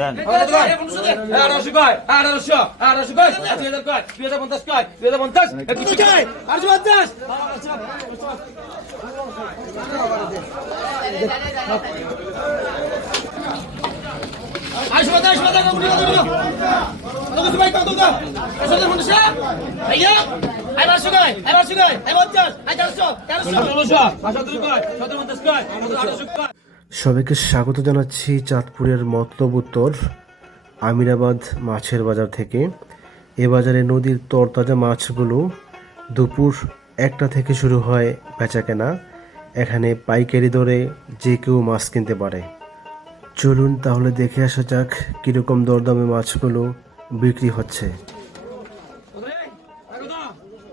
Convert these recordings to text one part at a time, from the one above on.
দেন। আঠারোশো কয়? আঠারোশো। আঠারোশো কয়? দুই হাজার। কয়? দুই হাজার পঞ্চাশ কয়? দুই হাজার পঞ্চাশ? একুশশো কয়? আটশো পঞ্চাশ? আইসো বাতা আইসো বাতা কত কত কত কত ভাই কত কত আইসো তো পঞ্চাশ। আইয়া আই বারশো কয়? আই আই চারশো চারশো ষোলোশো সতেরো কয়? সতেরো পঞ্চাশ কয়? আঠারোশো কয়? সবাইকে স্বাগত জানাচ্ছি চাঁদপুরের মতলব উত্তর আমিরাবাদ মাছের বাজার থেকে। এ বাজারে নদীর তরতাজা মাছগুলো দুপুর একটা থেকে শুরু হয় বেচাকেনা। এখানে পাইকারি দরে যে কেউ মাছ কিনতে পারে। চলুন তাহলে দেখে আসা যাক কীরকম দরদামে মাছগুলো বিক্রি হচ্ছে।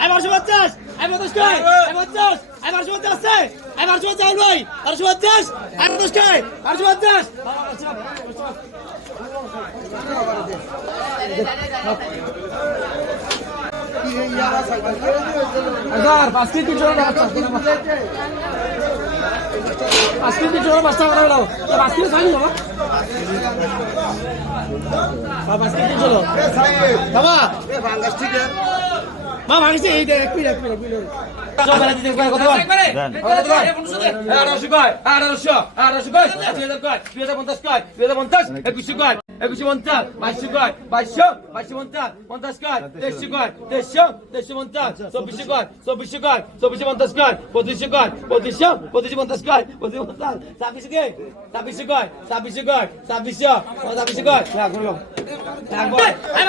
আই বারোশো পঞ্চাশ আই পঞ্চাশ কয় আই পঞ্চাশ আই বারোশো পঞ্চাশ আছে আই বারোশো পঞ্চাশ ভাই বারোশো পঞ্চাশ আই পঞ্চাশ কয় বারোশো পঞ্চাশ। হাজার পাঁচ কেজি তিনশো পাঁচ কেজি তিনশো পাঁচটা করে গেল পাঁচ। কেজি খাই বাবা, পাঁচ কেজি তিনশো বাবা। মা ভাঙছে এই দেখ এক মিনিট এক মিনিট দেন। আঠারোশো কয় আঠারোশো আঠারোশো কয় দুই হাজার কয় দুই হাজার পঞ্চাশ কয় দুই হাজার পঞ্চাশ একুশশো কয় একুশশো পঞ্চাশ বাইশশো কয় বাইশশো বাইশশো পঞ্চাশ পঞ্চাশ কয় তেইশশো কয় তেইশশো তেইশশো পঞ্চাশ চব্বিশশো কয় চব্বিশশো কয় চব্বিশশো পঞ্চাশ কয় পঁচিশশো কয় পঁচিশশো পঁচিশশো পঞ্চাশ কয় পঁচিশশো পঞ্চাশ ছাব্বিশশো কে ছাব্বিশশো কয় ছাব্বিশশো কয় ছাব্বিশশো ছাব্বিশশো কয়